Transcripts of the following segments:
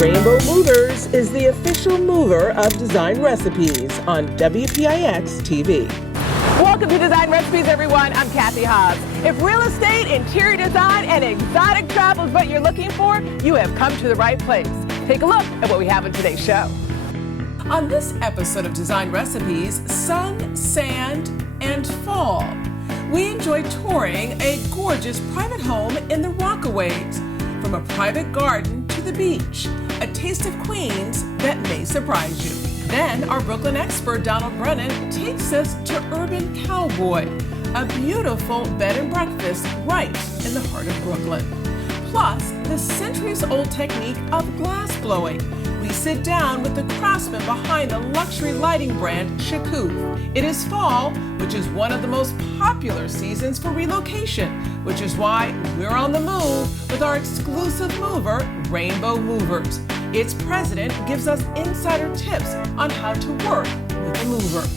Rainbow Movers is the official mover of Design Recipes on WPIX TV. Welcome to Design Recipes, everyone. I'm Cathy Hobbs. If real estate, interior design, and exotic travel is what you're looking for, you have come to the right place. Take a look at what we have in today's show. On this episode of Design Recipes, sun, sand, and fall, we enjoy touring a gorgeous private home in the Rockaways. From a private garden to the beach, a taste of Queens that may surprise you. Then our Brooklyn expert Donald Brennan takes us to Urban Cowboy, a beautiful bed and breakfast right in the heart of Brooklyn. Plus, the centuries-old technique of glass blowing. We sit down with the craftsman behind the luxury lighting brand Shakuff. It is fall, which is one of the most popular seasons for relocation, which is why we're on the move with our exclusive mover, Rainbow Movers. Its president gives us insider tips on how to work with a mover.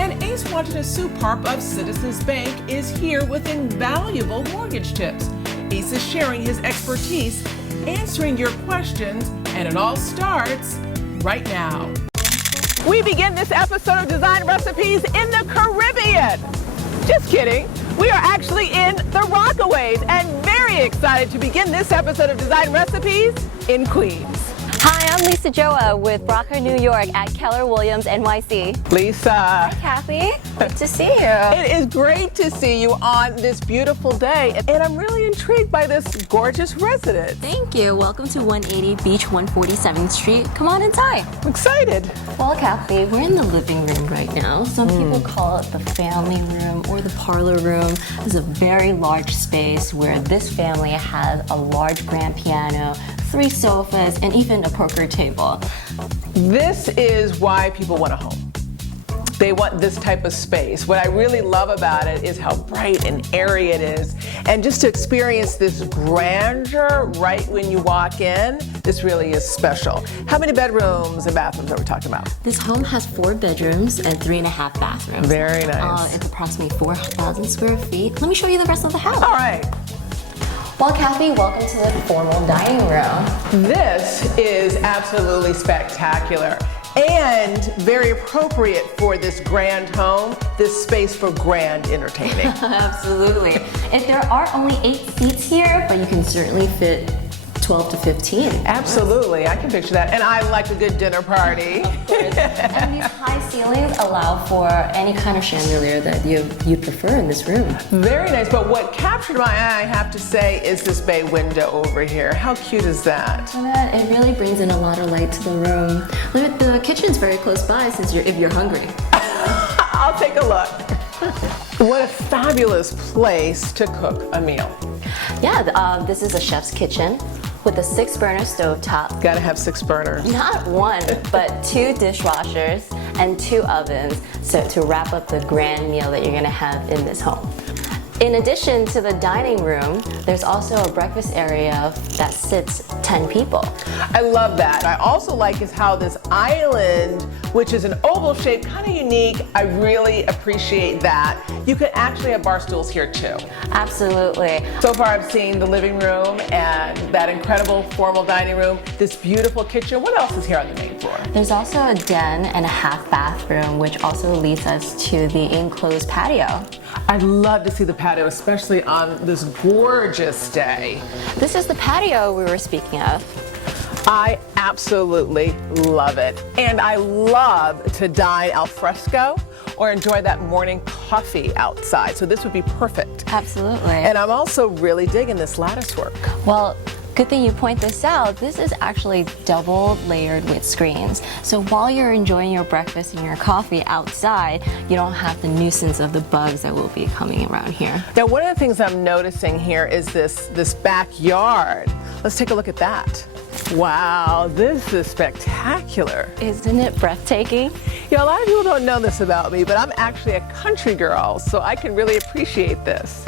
And Ace Watanasuparp of Citizens Bank is here with invaluable mortgage tips. Ace is sharing his expertise, answering your questions, and it all starts right now. We begin this episode of Design Recipes in the Caribbean. Just kidding. We are actually in the Rockaways and very excited to begin this episode of Design Recipes in Queens. Hi, I'm Lisa Joa with Bracha, New York at Keller Williams NYC. Lisa. Hi, Cathy. Good to see you. It is great to see you on this beautiful day, and I'm really intrigued by this gorgeous residence. Thank you. Welcome to 180 Beach 147th Street. Come on inside. I'm excited. Well, Cathy, we're in the living room right now. Some people call it the family room or the parlor room. This is a very large space where this family has a large grand piano, 3 sofas, and even a poker table. This is why people want a home. They want this type of space. What I really love about it is how bright and airy it is. And just to experience this grandeur right when you walk in, this really is special. How many bedrooms and bathrooms are we talking about? This home has 4 bedrooms and 3.5 bathrooms. Very nice. It's approximately 4,000 square feet. Let me show you the rest of the house. All right. Well, Cathy, welcome to the formal dining room. This is absolutely spectacular and very appropriate for this grand home, this space for grand entertaining. Absolutely. If there are only 8 seats here, but you can certainly fit 12 to 15. Absolutely, I can picture that. And I like a good dinner party. Of course. And these high ceilings allow for any kind of chandelier that you'd prefer in this room. Very nice, but what captured my eye, I have to say, is this bay window over here. How cute is that? It really brings in a lot of light to the room. Look at the kitchen's very close by if you're hungry. I'll take a look. What a fabulous place to cook a meal. Yeah, this is a chef's kitchen with a 6-burner stovetop. Gotta have 6 burners. Not 1, but 2 dishwashers and 2 ovens, so to wrap up the grand meal that you're gonna have in this home. In addition to the dining room, there's also a breakfast area that sits 10 people. I love that. I also like is how this island, which is an oval shape, kind of unique. I really appreciate that. You can actually have bar stools here too. Absolutely. So far I've seen the living room and that incredible formal dining room, this beautiful kitchen. What else is here on the main floor? There's also a den and a half bathroom, which also leads us to the enclosed patio. I'd love to see the patio, especially on this gorgeous day. This is the patio we were speaking of. I absolutely love it. And I love to dine al fresco or enjoy that morning coffee outside. So this would be perfect. Absolutely. And I'm also really digging this lattice work. Well, good thing you point this out. This is actually double layered with screens. So while you're enjoying your breakfast and your coffee outside, you don't have the nuisance of the bugs that will be coming around here. Now, one of the things I'm noticing here is this backyard. Let's take a look at that. Wow, this is spectacular. Isn't it breathtaking? You know, a lot of people don't know this about me, but I'm actually a country girl, so I can really appreciate this.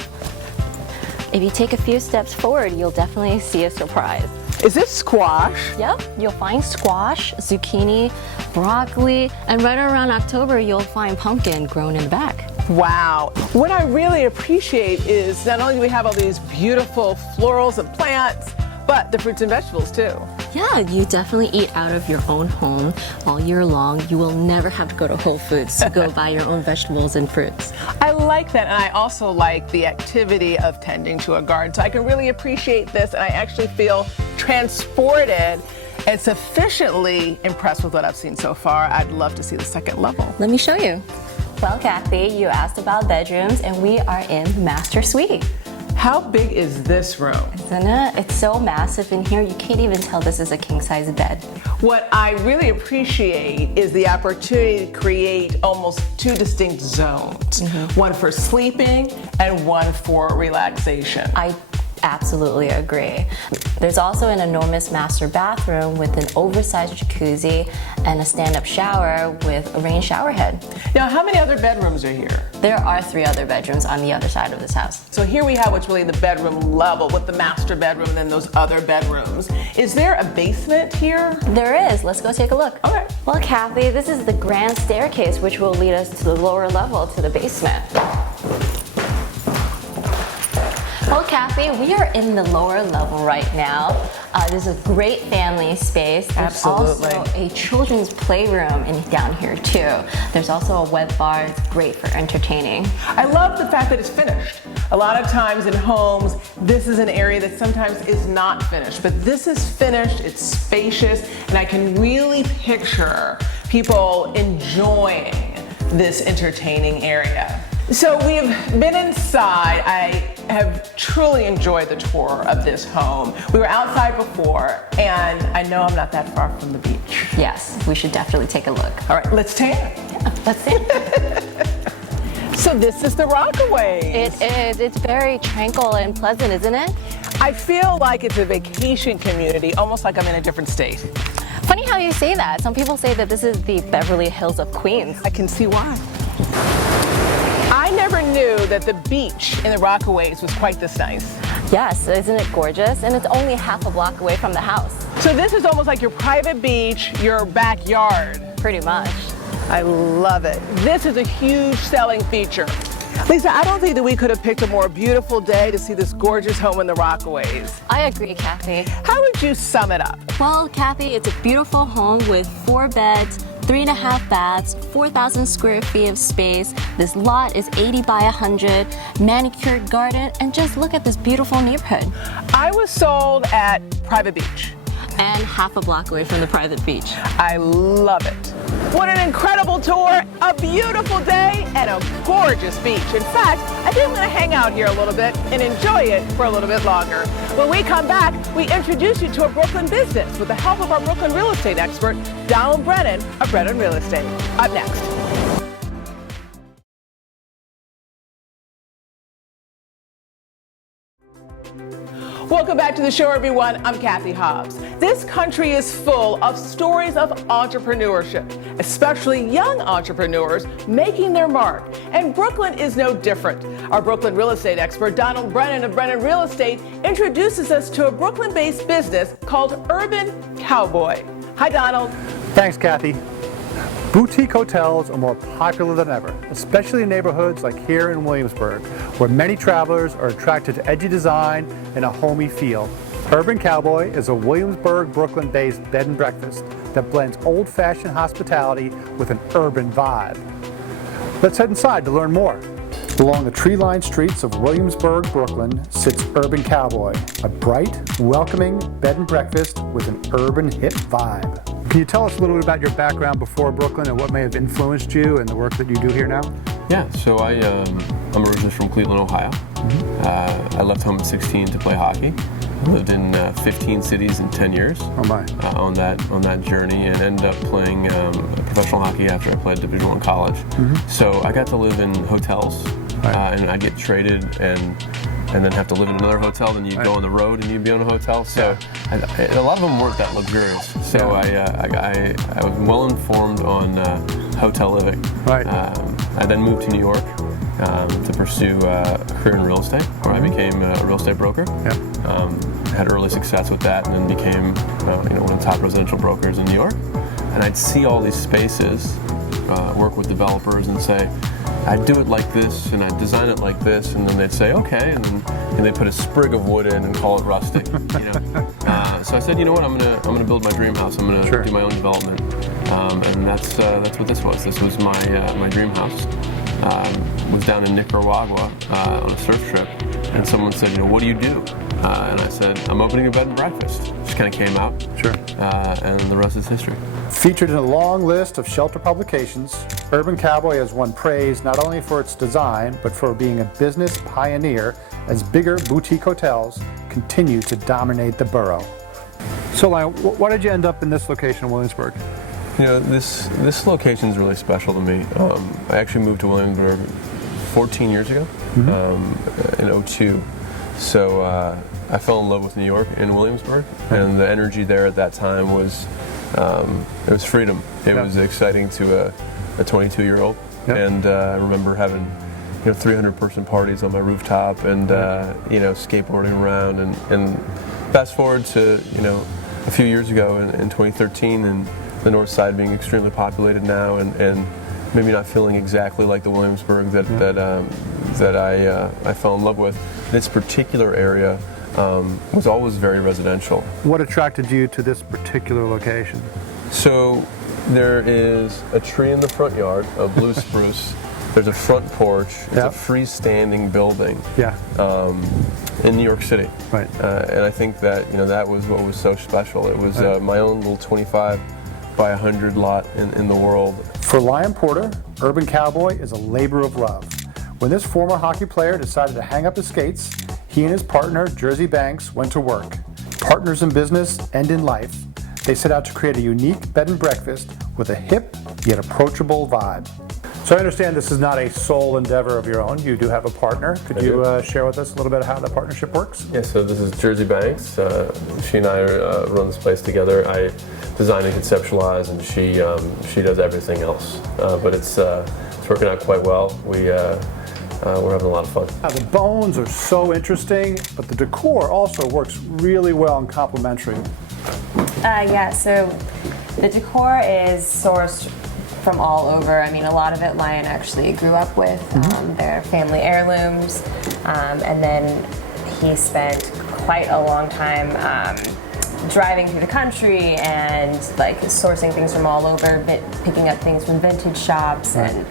If you take a few steps forward, you'll definitely see a surprise. Is this squash? Yep, you'll find squash, zucchini, broccoli, and right around October, you'll find pumpkin grown in the back. Wow. What I really appreciate is not only do we have all these beautiful florals and plants, but the fruits and vegetables too. Yeah, you definitely eat out of your own home all year long. You will never have to go to Whole Foods to go buy your own vegetables and fruits. I like that, and I also like the activity of tending to a garden. So I can really appreciate this, and I actually feel transported and sufficiently impressed with what I've seen so far. I'd love to see the second level. Let me show you. Well, Cathy, you asked about bedrooms, and we are in the master suite. How big is this room? Isn't it? It's so massive in here, you can't even tell this is a king-size bed. What I really appreciate is the opportunity to create almost two distinct zones. One for sleeping and one for relaxation. I absolutely agree. There's also an enormous master bathroom with an oversized jacuzzi and a stand-up shower with a rain shower head. Now, how many other bedrooms are here? There are 3 other bedrooms on the other side of this house. So here we have what's really the bedroom level with the master bedroom and then those other bedrooms. Is there a basement here? There is. Let's go take a look. Okay. Well, Cathy, this is the grand staircase which will lead us to the lower level, to the basement. Well, Cathy, we are in the lower level right now. There's a great family space. There's Absolutely. also a children's playroom down here too. There's also a wet bar. It's great for entertaining. I love the fact that it's finished. A lot of times in homes, this is an area that sometimes is not finished, but this is finished, it's spacious, and I can really picture people enjoying this entertaining area. So we've been inside. I have truly enjoyed the tour of this home. We were outside before, and I know I'm not that far from the beach. Yes, we should definitely take a look. All right, let's tan. Yeah, let's see. So this is the Rockaways. It is. It's very tranquil and pleasant, isn't it? I feel like it's a vacation community, almost like I'm in a different state. Funny how you say that. Some people say that this is the Beverly Hills of Queens. I can see why. I never knew that the beach in the Rockaways was quite this nice. Yes, isn't it gorgeous? And it's only half a block away from the house. So this is almost like your private beach, your backyard. Pretty much. I love it. This is a huge selling feature. Lisa, I don't think that we could have picked a more beautiful day to see this gorgeous home in the Rockaways. I agree, Cathy. How would you sum it up? Well, Cathy, it's a beautiful home with 4 beds, 3.5 baths, 4,000 square feet of space. This lot is 80 by 100, manicured garden, and just look at this beautiful neighborhood. I was sold at Private Beach. And half a block away from the private beach. I love it. What an incredible tour, a beautiful day, and a gorgeous beach. In fact, I think I'm going to hang out here a little bit and enjoy it for a little bit longer. When we come back, we introduce you to a Brooklyn business with the help of our Brooklyn real estate expert, Donald Brennan of Brennan Real Estate. Up next. Welcome back to the show, everyone. I'm Cathy Hobbs. This country is full of stories of entrepreneurship, especially young entrepreneurs making their mark. And Brooklyn is no different. Our Brooklyn real estate expert, Donald Brennan of Brennan Real Estate, introduces us to a Brooklyn-based business called Urban Cowboy. Hi, Donald. Thanks, Cathy. Boutique hotels are more popular than ever, especially in neighborhoods like here in Williamsburg, where many travelers are attracted to edgy design and a homey feel. Urban Cowboy is a Williamsburg, Brooklyn-based bed and breakfast that blends old-fashioned hospitality with an urban vibe. Let's head inside to learn more. Along the tree-lined streets of Williamsburg, Brooklyn, sits Urban Cowboy, a bright, welcoming bed and breakfast with an urban hip vibe. Can you tell us a little bit about your background before Brooklyn and what may have influenced you and the work that you do here now? Yeah, so I'm originally from Cleveland, Ohio. I left home at 16 to play hockey. I lived in 15 cities in 10 years. Oh my. On that journey, and ended up playing professional hockey after I played Division I college. So I got to live in hotels, and I get traded and then have to live in another hotel. Then you go on the road and you'd be on a hotel. So a lot of them weren't that luxurious. So I was well informed on hotel living. Right. I then moved to New York to pursue a career in real estate, where I became a real estate broker. Had early success with that, and then became one of the top residential brokers in New York. And I'd see all these spaces, work with developers, and say, I'd do it like this, and I'd design it like this, and then they'd say, okay, and they'd put a sprig of wood in and call it rustic. So I said, you know what, I'm gonna build my dream house. I'm gonna do my own development, and that's what this was. This was my dream house. Was down in Nicaragua on a surf trip, and someone said, what do you do? And I said, I'm opening a bed and breakfast. Just kind of came out. Sure. And the rest is history. Featured in a long list of shelter publications, Urban Cowboy has won praise not only for its design, but for being a business pioneer as bigger boutique hotels continue to dominate the borough. So, Lion, why did you end up in this location in Williamsburg? This location is really special to me. I actually moved to Williamsburg 14 years ago, in 2002. So I fell in love with New York in Williamsburg, and the energy there at that time was, it was freedom. It was exciting to a 22-year-old, and I remember having 300-person parties on my rooftop, and skateboarding around, and fast forward to a few years ago in 2013, and the North Side being extremely populated now, and maybe not feeling exactly like the Williamsburg that I fell in love with. This particular area was always very residential. What attracted you to this particular location? So there is a tree in the front yard, a blue spruce. There's a front porch. It's a freestanding building. In New York City. Right. And I think that that was what was so special. It was my own little 25 by 100 lot in the world. For Lion Porter, Urban Cowboy is a labor of love. When this former hockey player decided to hang up his skates, he and his partner, Jersey Banks, went to work. Partners in business and in life, they set out to create a unique bed and breakfast with a hip yet approachable vibe. So I understand this is not a sole endeavor of your own. You do have a partner. Could you share with us a little bit how the partnership works? Yeah, so this is Jersey Banks. She and I run this place together. I design and conceptualize, and she does everything else. But it's working out quite well. We're having a lot of fun. The bones are so interesting, but the decor also works really well and complementary. So the decor is sourced from all over. I mean, a lot of it Lion actually grew up with. They're family heirlooms, and then he spent quite a long time driving through the country and sourcing things from all over, picking up things from vintage shops, and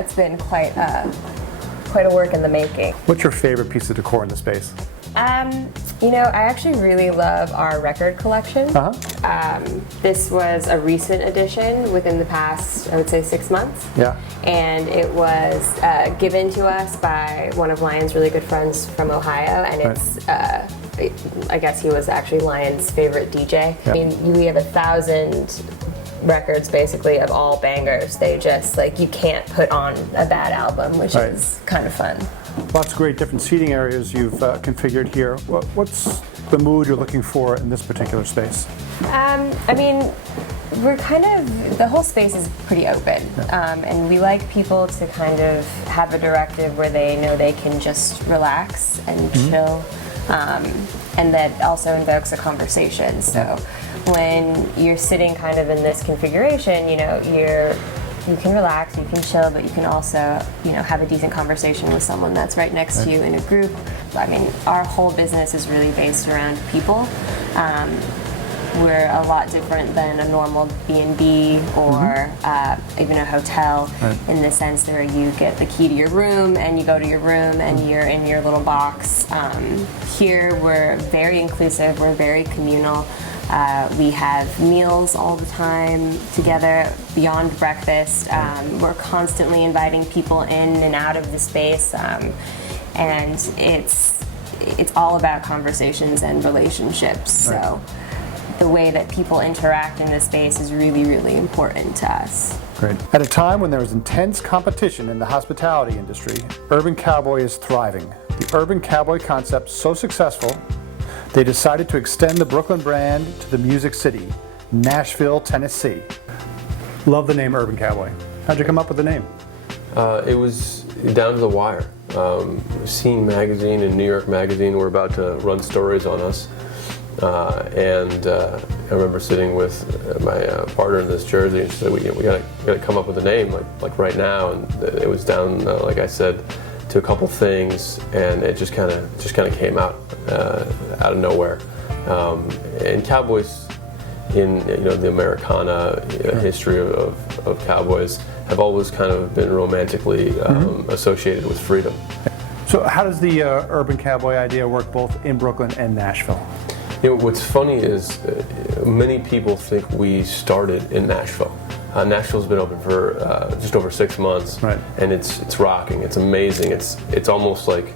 it's been quite a work in the making. What's your favorite piece of decor in the space? I actually really love our record collection. This was a recent addition within the past, I would say, 6 months. And it was given to us by one of Lion's really good friends from Ohio, and it's, I guess he was actually Lion's favorite DJ. I mean, we have 1,000 records basically of all bangers. They just you can't put on a bad album, which is kind of fun. Lots of great different seating areas you've configured here. What's the mood you're looking for in this particular space? I mean, we're the whole space is pretty open, and we like people to kind of have a directive where they know they can just relax and chill, and that also invokes a conversation. So when you're sitting kind of in this configuration, you can relax, you can chill, but you can also, have a decent conversation with someone that's right next to you in a group. I mean, our whole business is really based around people. We're a lot different than a normal B&B or even a hotel in the sense where you get the key to your room and you go to your room and you're in your little box. Here we're very inclusive, we're very communal. We have meals all the time together beyond breakfast. We're constantly inviting people in and out of the space, and it's all about conversations and relationships. So the way that people interact in this space is really, really important to us. Great. At a time when there is intense competition in the hospitality industry, Urban Cowboy is thriving. The Urban Cowboy concept so successful, they decided to extend the Brooklyn brand to the Music City, Nashville, Tennessee. Love the name Urban Cowboy. How'd you come up with the name? It was down to the wire. Scene Magazine and New York Magazine were about to run stories on us. And I remember sitting with my partner in this jersey, and she said, "We gotta come up with a name like right now." And it was down, like I said, to a couple things, and it just kind of came out of nowhere. And Cowboys, in the Americana history of Cowboys, have always kind of been romantically associated with freedom. So how does the Urban Cowboy idea work both in Brooklyn and Nashville? What's funny is many people think we started in Nashville. Nashville's been open for just over 6 months, right. And it's rocking. It's amazing. It's almost like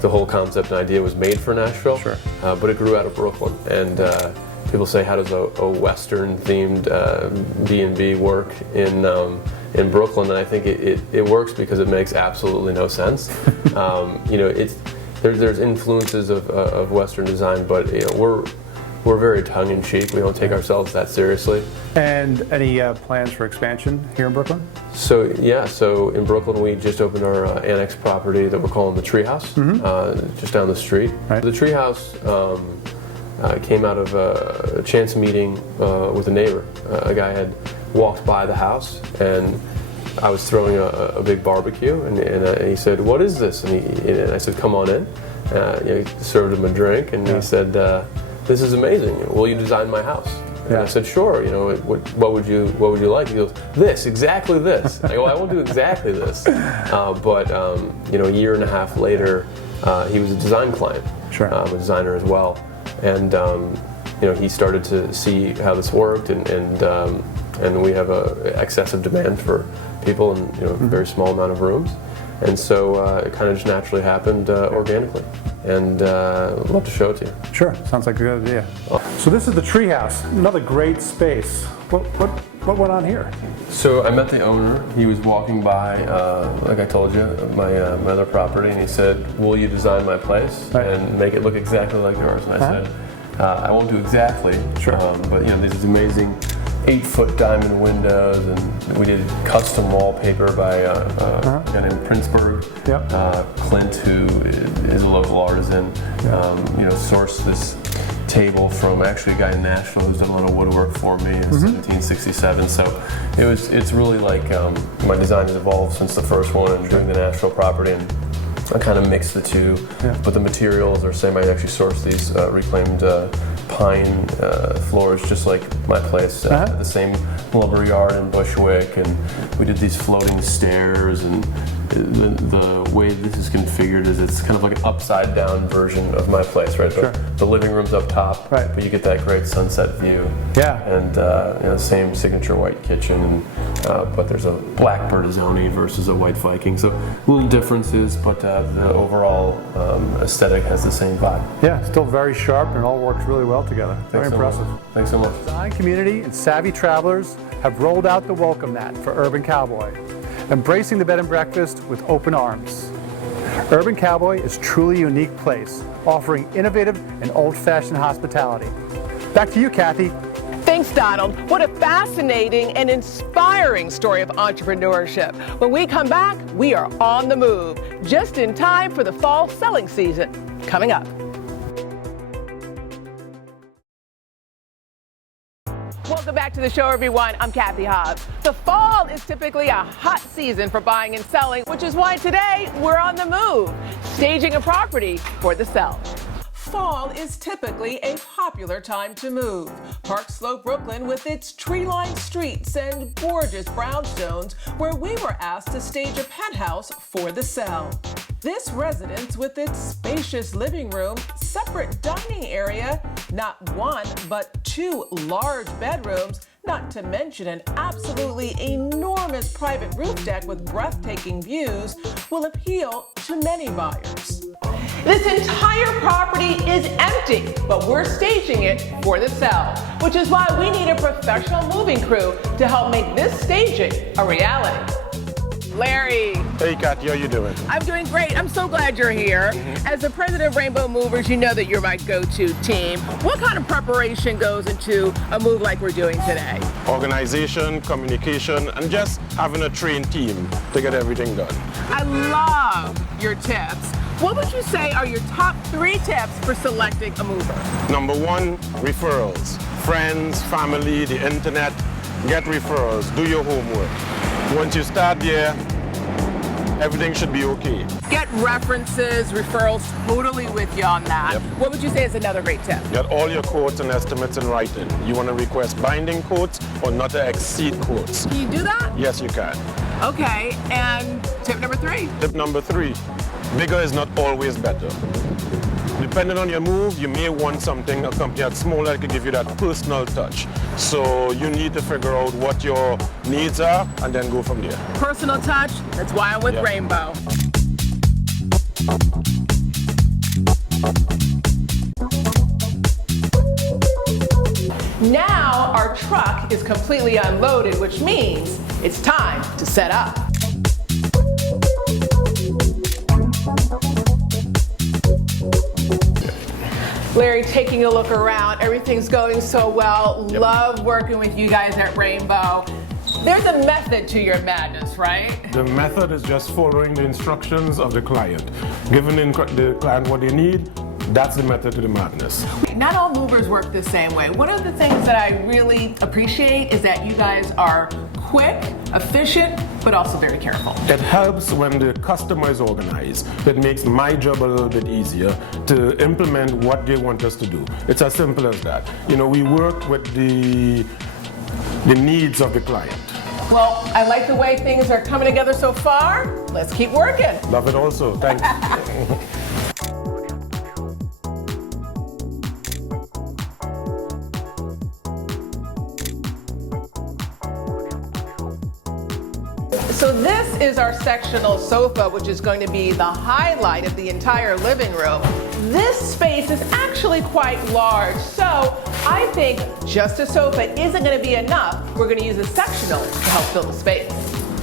the whole concept and idea was made for Nashville, sure. But it grew out of Brooklyn. And people say, how does a Western-themed B&B work in Brooklyn? And I think it works because it makes absolutely no sense. There's influences of Western design, but we're very tongue-in-cheek. We don't take ourselves that seriously. And any plans for expansion here in Brooklyn? So in Brooklyn we just opened our annex property that we're calling the Treehouse, just down the street. Right. The Treehouse came out of a chance meeting with a neighbor. A guy had walked by the house, and I was throwing a big barbecue, and he said, "What is this?" And I said, "Come on in." He served him a drink, and he said, "This is amazing. Will you design my house?" And I said, "Sure. What would you like?" He goes, "This, exactly this." I go, "I won't do exactly this." But a year and a half later, he was a design client. Sure. I'm a designer as well, and he started to see how this worked, and we have a excessive demand for people in a very small amount of rooms, and so it kind of just naturally happened organically, and I'd love to show it to you. Sure, sounds like a good idea. So this is the Treehouse, another great space. What went on here? So I met the owner. He was walking by, like I told you, my other property, and he said, "Will you design my place and make it look exactly like yours?" And I said, "I won't do exactly, but these amazing 8-foot diamond windows, and we did custom wallpaper by a guy named Princeberg. Clint, who is a local artisan, sourced this table from actually a guy in Nashville who's done a lot of woodwork for me in 1767. So it's really like my design has evolved since the first one and doing the Nashville property, and I kind of mix the two, but the materials are the same. I actually sourced these reclaimed pine floors, just like my place, the same lumber yard in Bushwick, and we did these floating stairs, and the way this is configured is it's kind of like an upside down version of my place, right? The living room's up top, but you get that great sunset view. And same signature white kitchen, but there's a black Bertazzoni versus a white Viking, so little differences, but the overall aesthetic has the same vibe. Yeah, still very sharp, and it all works really well together. Very impressive. Thanks so much. The design community and savvy travelers have rolled out the welcome mat for Urban Cowboy, embracing the bed and breakfast with open arms. Urban Cowboy is truly a unique place, offering innovative and old-fashioned hospitality. Back to you, Cathy. Thanks, Donald. What a fascinating and inspiring story of entrepreneurship. When we come back, we are on the move, just in time for the fall selling season. Coming up. Welcome back to the show, everyone. I'm Cathy Hobbs. The fall is typically a hot season for buying and selling, which is why today we're on the move, staging a property for the sell. Fall is typically a popular time to move. Park Slope, Brooklyn, with its tree-lined streets and gorgeous brownstones, where we were asked to stage a penthouse for the sell. This residence, with its spacious living room, separate dining area, not one but 2 large bedrooms, not to mention an absolutely enormous private roof deck with breathtaking views, will appeal to many buyers. This entire property is empty, but we're staging it for the sell, which is why we need a professional moving crew to help make this staging a reality. Larry. Hey, Cathy, how you doing? I'm doing great. I'm so glad you're here. As the president of Rainbow Movers, you know that you're my go-to team. What kind of preparation goes into a move like we're doing today? Organization, communication, and just having a trained team to get everything done. I love your tips. What would you say are your top 3 tips for selecting a mover? Number 1, referrals. friends, family, the internet, get referrals, do your homework. Once you start there, everything should be okay. Get references, referrals, totally with you on that. Yep. What would you say is another great tip? Get all your quotes and estimates in writing. You want to request binding quotes or not to exceed quotes. Can you do that? Yes, you can. Okay, and tip number 3. Tip number 3, bigger is not always better. Depending on your move, you may want something, a company that's smaller that can give you that personal touch. So you need to figure out what your needs are and then go from there. Personal touch, that's why I'm with Yep. Rainbow. Now our truck is completely unloaded, which means it's time to set up. Larry, taking a look around, everything's going so well. Yep. Love working with you guys at Rainbow. There's a method to your madness, right? The method is just following the instructions of the client. Giving the client what they need, that's the method to the madness. Not all movers work the same way. One of the things that I really appreciate is that you guys are quick, efficient, but also very careful. It helps when the customer is organized. It makes my job a little bit easier to implement what they want us to do. It's as simple as that. You know, we work with the needs of the client. Well, I like the way things are coming together so far. Let's keep working. Love it also. Thank you. So this is our sectional sofa, which is going to be the highlight of the entire living room. This space is actually quite large, so I think just a sofa isn't going to be enough. We're going to use a sectional to help fill the space.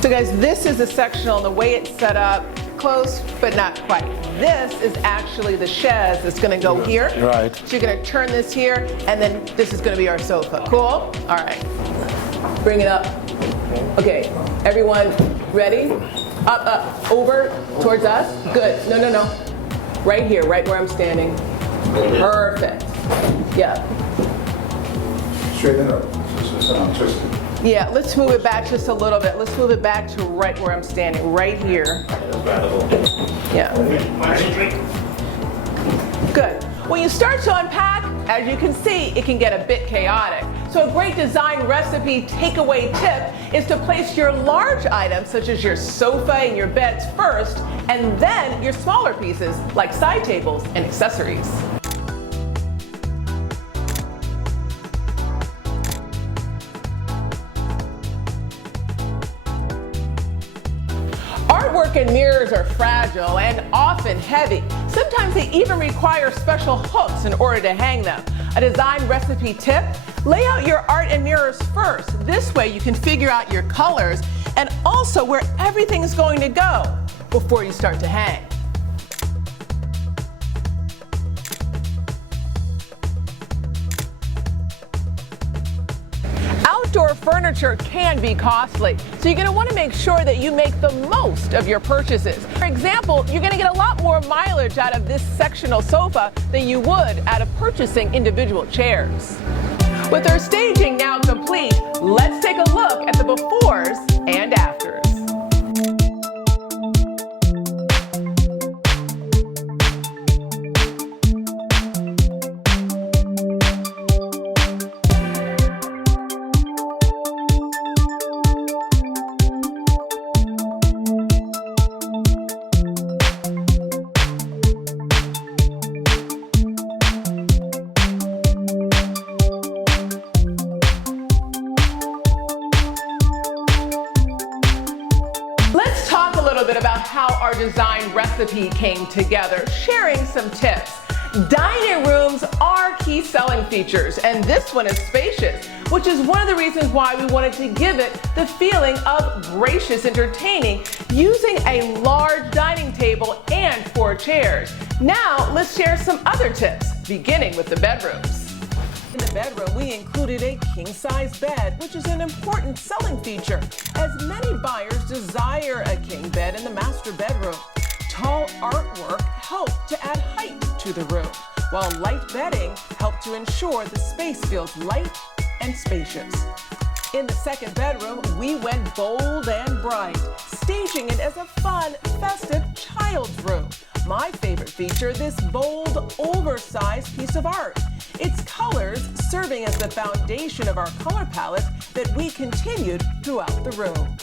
So guys, this is a sectional, and the way it's set up, close but not quite. This is actually the chaise that's going to go here. Right. So you're going to turn this here, and then this is going to be our sofa. Cool? All right. Bring it up. Okay, everyone ready? Up, over, towards us. Good. No, no, no. Right here, right where I'm standing. Perfect. Yeah. Straighten it up. So I'm twisted. Yeah, let's move it back just a little bit. Let's move it back to right where I'm standing, right here. Yeah. Good. When you start to unpack, as you can see, it can get a bit chaotic. So a great design recipe takeaway tip is to place your large items, such as your sofa and your beds first, and then your smaller pieces, like side tables and accessories. Artwork and mirrors are fragile and often heavy. Sometimes they even require special hooks in order to hang them. A design recipe tip: lay out your art and mirrors first. This way you can figure out your colors and also where everything's going to go before you start to hang. Outdoor furniture can be costly, so you're going to want to make sure that you make the most of your purchases. For example, you're going to get a lot more mileage out of this sectional sofa than you would out of purchasing individual chairs. With our staging now complete, let's take a look at the befores and afters. Let's talk a little bit about how our design recipe came together, sharing some tips. Dining rooms are key selling features, and this one is spacious, which is one of the reasons why we wanted to give it the feeling of gracious entertaining, using a large dining table and 4 chairs. Now, let's share some other tips, beginning with the bedrooms. In the bedroom, we included a king-size bed, which is an important selling feature, as many buyers desire a king bed in the master bedroom. Tall artwork helped to add height to the room. while light bedding helped to ensure the space feels light and spacious. In the second bedroom, we went bold and bright, staging it as a fun, festive child's room. My favorite feature, this bold, oversized piece of art. Its colors serving as the foundation of our color palette that we continued throughout the room.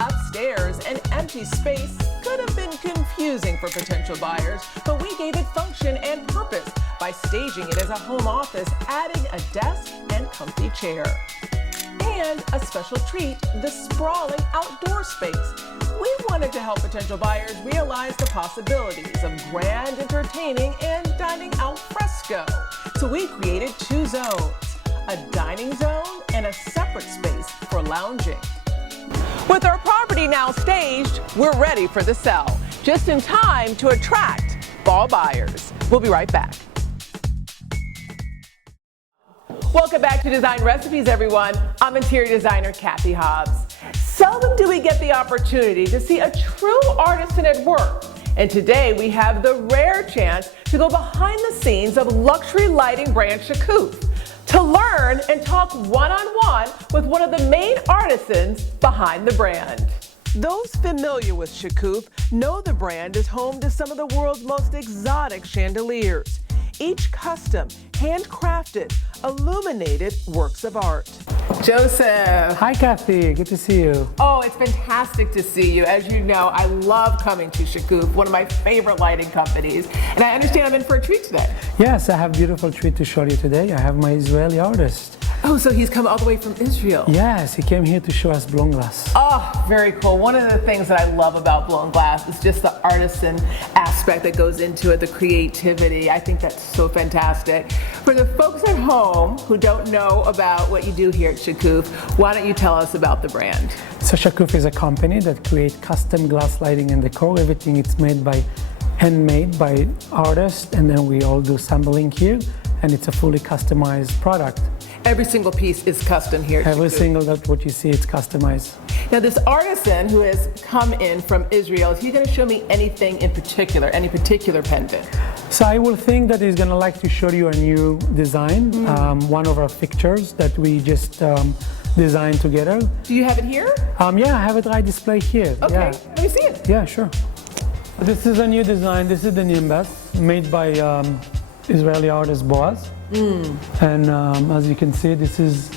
Upstairs, an empty space could have been confusing for potential buyers, but we gave it function and purpose by staging it as a home office, adding a desk and comfy chair. And a special treat, the sprawling outdoor space. We wanted to help potential buyers realize the possibilities of grand entertaining and dining al fresco. So we created 2 zones, a dining zone and a separate space for lounging. With our property now staged, we're ready for the sell, just in time to attract fall buyers. We'll be right back. Welcome back to Design Recipes, everyone. I'm interior designer Cathy Hobbs. Seldom do we get the opportunity to see a true artisan at work. And today we have the rare chance to go behind the scenes of luxury lighting brand Shakuff to learn and talk one-on-one with one of the main artisans behind the brand. Those familiar with Shakuff know the brand is home to some of the world's most exotic chandeliers, each custom, handcrafted, illuminated works of art. Joseph. Hi, Cathy. Good to see you. Oh, it's fantastic to see you. As you know, I love coming to Shakuff, one of my favorite lighting companies. And I understand I'm in for a treat today. Yes, I have a beautiful treat to show you today. I have my Israeli artist. Oh, so he's come all the way from Israel. Yes, he came here to show us blown glass. Oh, very cool. One of the things that I love about blown glass is just the artisan aspect that goes into it, the creativity. I think that's so fantastic. For the folks at home who don't know about what you do here at Shakuff, why don't you tell us about the brand? So Shakuff is a company that creates custom glass lighting and decor. Everything it's made by handmade by artists, and then we all do sampling here, and it's a fully customized product. Every single piece is custom here at Every Shakuff. single that what you see, it's customized. Now, this artisan who has come in from Israel, is he going to show me anything in particular, any particular pendant? So I will think that he's gonna like to show you a new design, one of our fixtures that we just designed together. Do you have it here? Yeah, I have it right displayed here. Okay, Yeah. let me see it. Yeah, sure. This is a new design. This is the Nimbus, made by Israeli artist Boaz. And as you can see, this is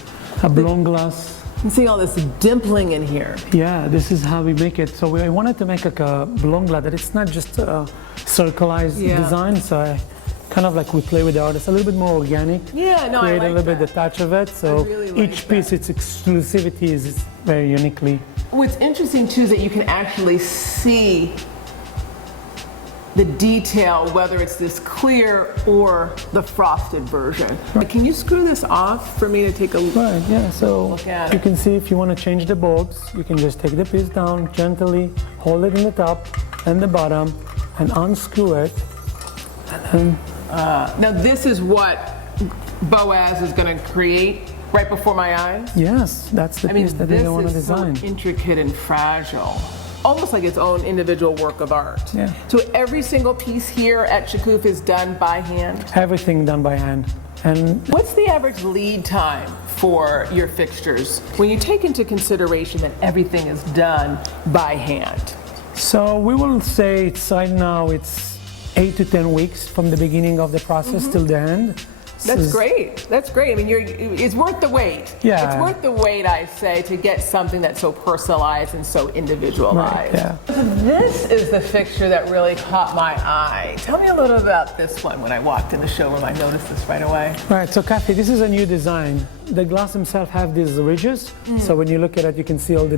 a blown glass. I'm seeing all this dimpling in here. Yeah, this is how we make it. So we wanted to make like a blown glass that it's not just a circularized design. So I kind of like we play with the artist a little bit more organic. Yeah, no, I create like a little bit that. the touch of it. So really like each piece, its exclusivity is very uniquely. What's interesting too is that you can actually see the detail, whether it's this clear or the frosted version. Right. Can you screw this off for me to take a look? Right, yeah, so Look at you it. can see if you want to change the bulbs, you can just take the piece down gently, hold it in the top and the bottom, and unscrew it. And then Now this is what Boaz is going to create right before my eyes? yes, that's the piece that they want to this is so design. intricate and fragile. Almost like its own individual work of art. Yeah. So every single piece here at Shakuff is done by hand? Everything done by hand. And What's the average lead time for your fixtures when you take into consideration that everything is done by hand? so we will say it's right now it's 8 to 10 weeks from the beginning of the process till the end. That's great. That's great. I mean, it's worth the wait. Yeah. It's worth the wait, I say, to get something that's so personalized and so individualized. Right, yeah. This is the fixture that really caught my eye. Tell me a little about this one. When I walked in the showroom, I noticed this right away. Right, so Cathy, this is a new design. The glass themselves have these ridges, so when you look at it, you can see all the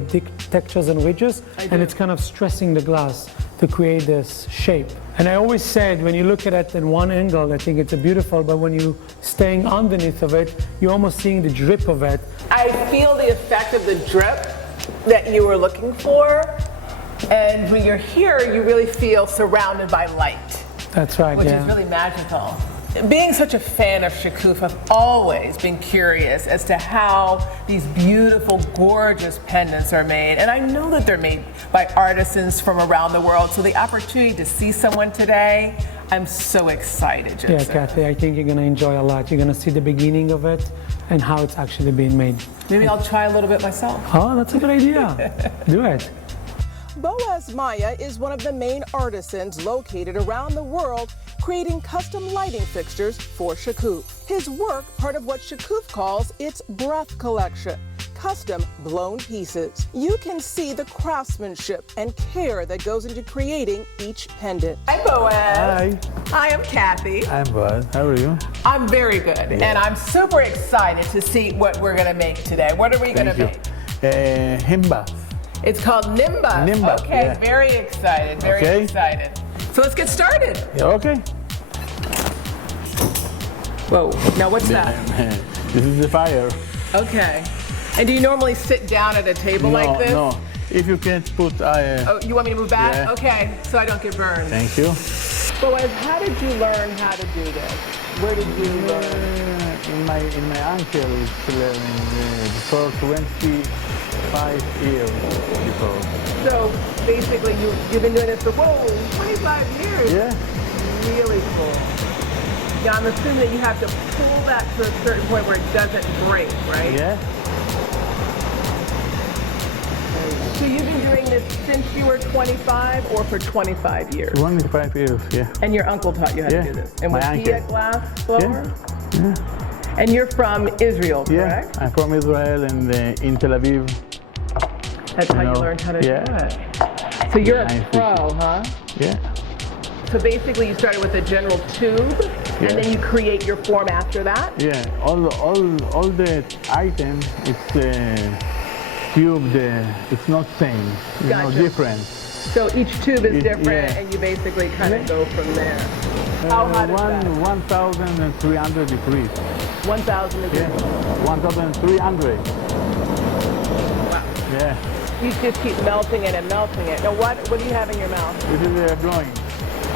textures and ridges, and it's kind of stressing the glass to create this shape. And I always said, when you look at it in one angle, I think it's beautiful, but when you staying underneath of it, you're almost seeing the drip of it. I feel the effect of the drip that you were looking for, and when you're here, you really feel surrounded by light, That's right, which yeah. is really magical. Being such a fan of Shakuff, I've always been curious as to how these beautiful, gorgeous pendants are made. And I know that they're made by artisans from around the world. So the opportunity to see someone today, I'm so excited, Yeah, Joseph. Cathy, I think you're going to enjoy a lot. You're going to see the beginning of it and how it's actually being made. Maybe I'll try a little bit myself. Oh, that's a good idea. Do it. Boaz Maya is one of the main artisans located around the world creating custom lighting fixtures for Shakuff. His work, part of what Shakuff calls its breath collection, custom blown pieces. You can see the craftsmanship and care that goes into creating each pendant. Hi, Boaz. Hi. Hi, I'm Cathy. I'm Bud. How are you? I'm very good, and I'm super excited to see what we're gonna make today. What are we gonna make? Himba. It's called Nimbus. Nimbus, Okay, yeah. very excited, very Okay. excited. So let's get started. Yeah, okay. Whoa, now what's that? This is the fire. Okay. And do you normally sit down at a table like this? No. If you can't put, Oh, you want me to move back? Yeah. Okay, so I don't get burned. Thank you. Boaz, how did you learn how to do this? Where did you learn? In my uncle's learning for 25 years before. So basically, you've been doing this for 25 years. Yeah. Really cool. Now I'm assuming that you have to pull that to a certain point where it doesn't break, right? Yeah. So you've been doing this since you were 25 or for 25 years? 25 years. Yeah. And your uncle taught you how Yeah, to do this? And my was he a uncle. glass blower? Yeah. And you're from Israel, Yeah. correct? I'm from Israel and in Tel Aviv. That's how you know, learned how to yeah. do it. So you're a Nice pro, fishing. huh? Yeah. So basically you started with a general tube, Yeah. and then you create your form after that? Yeah. All the items, it's cubed. It's not same. You know, Gotcha. different. So each tube is different, yeah. and you basically kind of go from there. How hot is that? 1,300 degrees. 1,000 degrees. Yeah. 1,300. Wow. Yeah. You just keep melting it and melting it. Now what do you have in your mouth? This is blowing.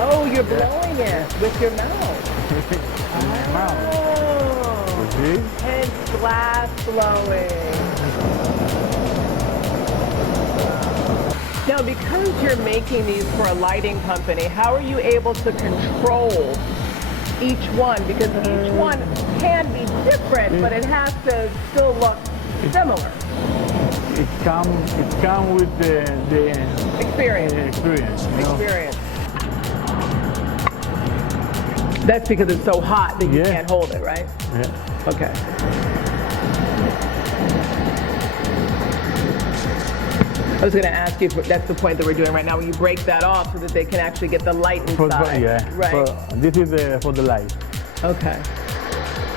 Oh, you're blowing it with your mouth. In my mouth. Oh. You see? Hence glass blowing. Now, because you're making these for a lighting company, how are you able to control each one? Because each one can be different, but it has to still look similar. It come with the Experience. experience. You know? Experience. That's because it's so hot that you Yeah. can't hold it, right? Yeah. Okay. I was going to ask you if that's the point that we're doing right now, where you break that off so that they can actually get the light inside. Yeah. Right. This is for the light. Okay.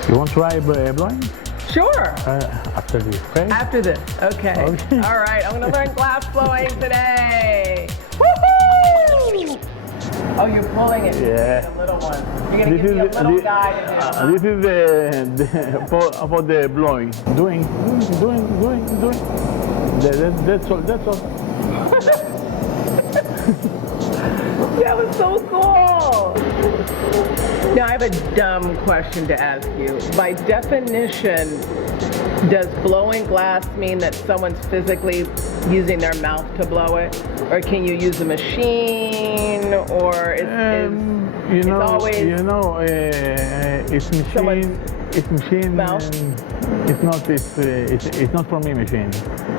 You want to try blowing? Sure. After this, okay? After this. Okay. Okay. All right. I'm going to learn glass blowing today. Woohoo! Oh, you're pulling it. Yeah. A little one. You're going to give me a little guide to do. This is for the blowing. Doing. That's all. That was so cool. Now, I have a dumb question to ask you. By definition, does blowing glass mean that someone's physically using their mouth to blow it? Or can you use a machine? Or it's always it's machine. someone's It's machine. mouth? It's not for me machine.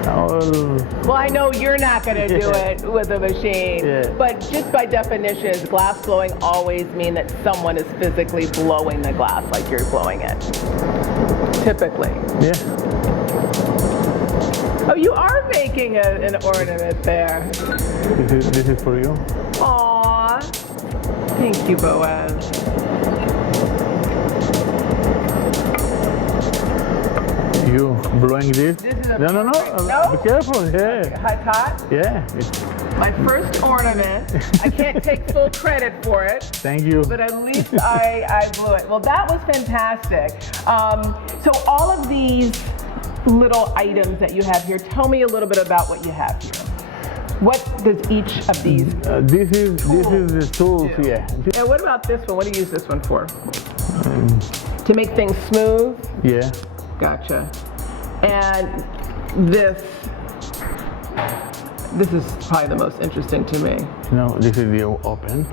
Well, I know you're not going to do it with a machine, Yeah. but just by definition, does glass blowing always mean that someone is physically blowing the glass like you're blowing it? Typically. Yeah. Oh, you are making an ornament there. This is for you. Aww. Thank you, Boaz. You blowing this? This is a No. No? Be careful. Yeah. Hot? Yeah. My first ornament. I can't take full credit for it, Thank you. but at least I blew it. Well, that was fantastic. So all of these little items that you have here, tell me a little bit about what you have here. What does each of these This is the tools. do? Yeah. And what about this one? What do you use this one for? To make things smooth? Yeah. Gotcha. And this is probably the most interesting to me. No, this is the open.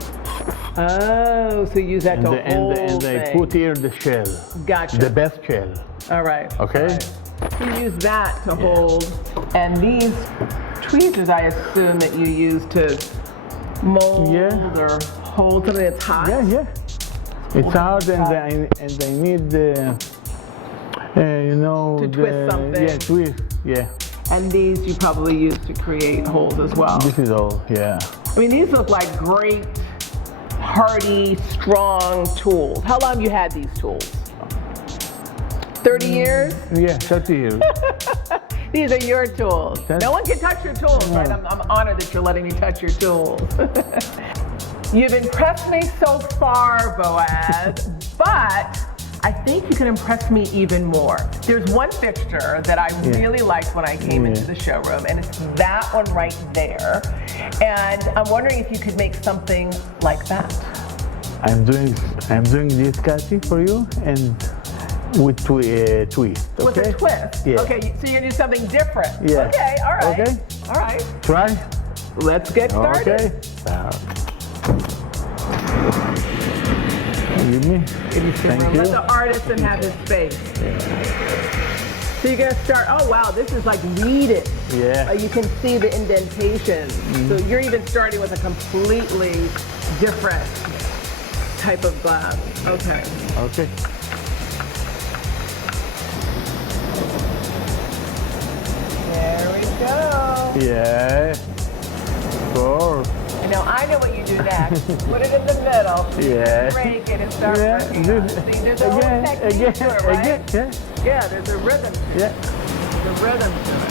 Oh, so you use that to hold and I things. put here the shell. Gotcha. The best shell. All right. Okay? All right. So you use that to hold, and these tweezers, I assume that you use to mold or hold something that's hot. Yeah. It's hard, and I need you know, to twist something. Yeah, twist. Yeah. And these you probably use to create holes as well. This is all. Yeah. I mean, these look like great, hardy, strong tools. How long have you had these tools? 30 years? Yeah, 30 years. These are your tools. No one can touch your tools, right? I'm honored that you're letting me touch your tools. You've impressed me so far, Boaz, but I think you can impress me even more. There's one fixture that I really liked when I came into the showroom, and it's that one right there. And I'm wondering if you could make something like that. I'm doing this, Cathy, for you, and with twist. Okay? With a twist. Yeah. Okay, so you're gonna do something different. Yeah. Okay, all right. Okay. All right. Try. Let's get started. Okay. Give me. Thank you. Let the artisan have his space. So you're gonna start, oh wow, this is like weeded. Yeah. You can see the indentations. So you're even starting with a completely different type of glass. Okay. Okay. There we go. Yeah. Four. Now I know what you do next. Put it in the middle. Yeah. Break it and start Yeah. working on it. See, there's a whole technique to it, right? Yeah. Yeah, there's a rhythm. Yeah. There's a rhythm to it.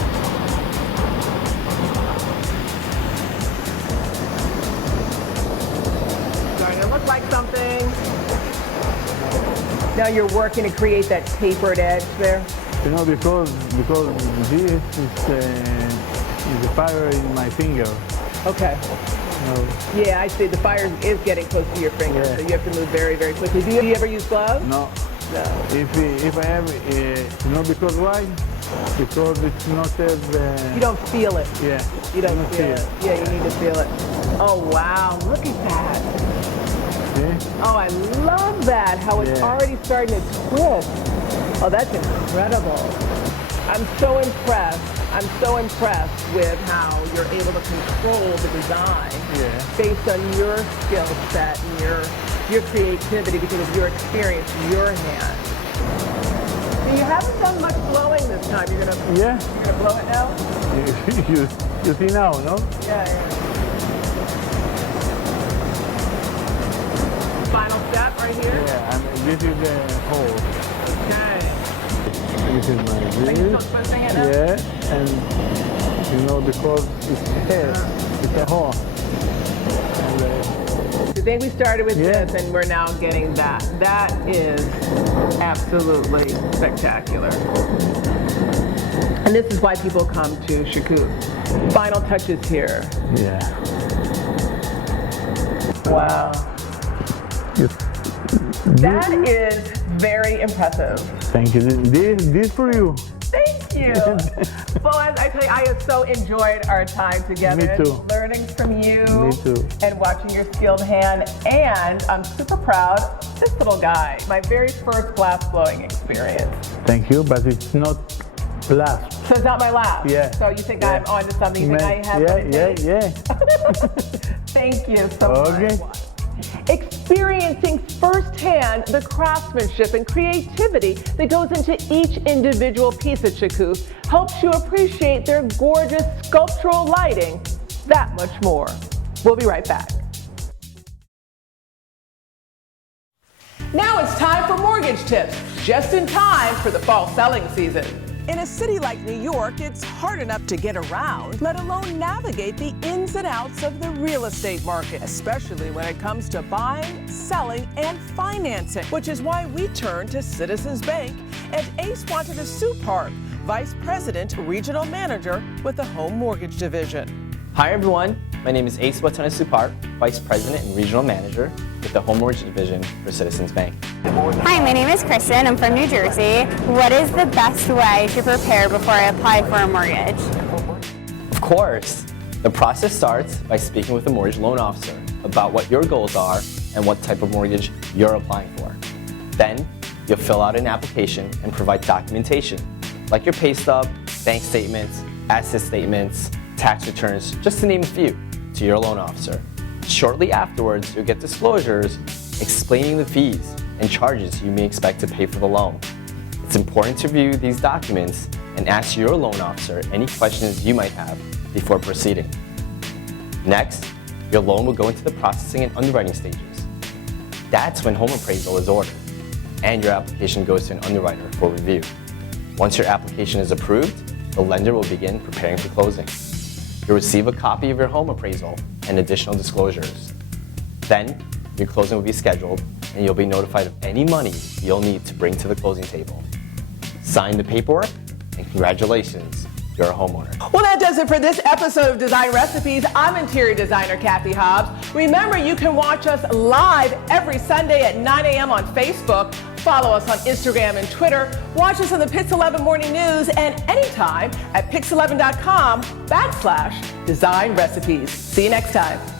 Starting to look like something. Now you're working to create that tapered edge there. You know, because this is the fire in my finger. Okay. Yeah, I see. The fire is getting close to your finger, so you have to move very, very quickly. Do you ever use gloves? No. No. If I have, you know, because why? Because it's not have. You don't feel it. Yeah. You don't feel it. Yeah, you need to feel it. Oh wow! Look at that. Yeah. Oh, I love that. How it's already starting to twist. Oh, that's incredible. I'm so impressed. I'm so impressed with how you're able to control the design based on your skill set and your creativity because of your experience, your hand. So you haven't done much blowing this time. You're gonna blow it now? You see now, no? Yeah. Final step right here? Yeah, this is the hole. Okay. This is my and you know, because it's a hole. I think we started with this and we're now getting that. That is absolutely spectacular. And this is why people come to Shakuff. Final touches here. Yeah. Wow. That is very impressive. Thank you. This for you. Thank you. Boaz, I tell you, I have so enjoyed our time together. Me too. Learning from you. Me too. And watching your skilled hand. And I'm super proud of this little guy. My very first glass blowing experience. Thank you, but it's not last. So it's not my last. Yeah. So you think I'm onto something? You think I have what it takes? Thank you so much. Experiencing firsthand the craftsmanship and creativity that goes into each individual piece at Shakuff helps you appreciate their gorgeous sculptural lighting that much more. We'll be right back. Now it's time for mortgage tips, just in time for the fall selling season. In a city like New York, it's hard enough to get around, let alone navigate the ins and outs of the real estate market, especially when it comes to buying, selling, and financing, which is why we turn to Citizens Bank and Ace Watanasuparp, Vice President, Regional Manager with the Home Mortgage Division. Hi everyone, my name is Ace Watanasuparp, Vice President and Regional Manager with the Home Mortgage Division for Citizens Bank. Hi, my name is Kristen. I'm from New Jersey. What is the best way to prepare before I apply for a mortgage? Of course, the process starts by speaking with a mortgage loan officer. about what your goals are and what type of mortgage you're applying for. Then, you'll fill out an application and provide documentation, like your pay stub, bank statements, asset statements, tax returns, just to name a few, to your loan officer. Shortly afterwards, you'll get disclosures explaining the fees and charges you may expect to pay for the loan. It's important to review these documents and ask your loan officer any questions you might have before proceeding. Next, your loan will go into the processing and underwriting stages. That's when home appraisal is ordered, and your application goes to an underwriter for review. Once your application is approved, the lender will begin preparing for closing. You'll receive a copy of your home appraisal and additional disclosures. Then, your closing will be scheduled, and you'll be notified of any money you'll need to bring to the closing table. Sign the paperwork, and congratulations, you're a homeowner. Well, that does it for this episode of Design Recipes. I'm interior designer Cathy Hobbs. Remember, you can watch us live every Sunday at 9 a.m. on Facebook. Follow us on Instagram and Twitter. Watch us on the Pix 11 Morning News and anytime at pix11.com/Design Recipes. See you next time.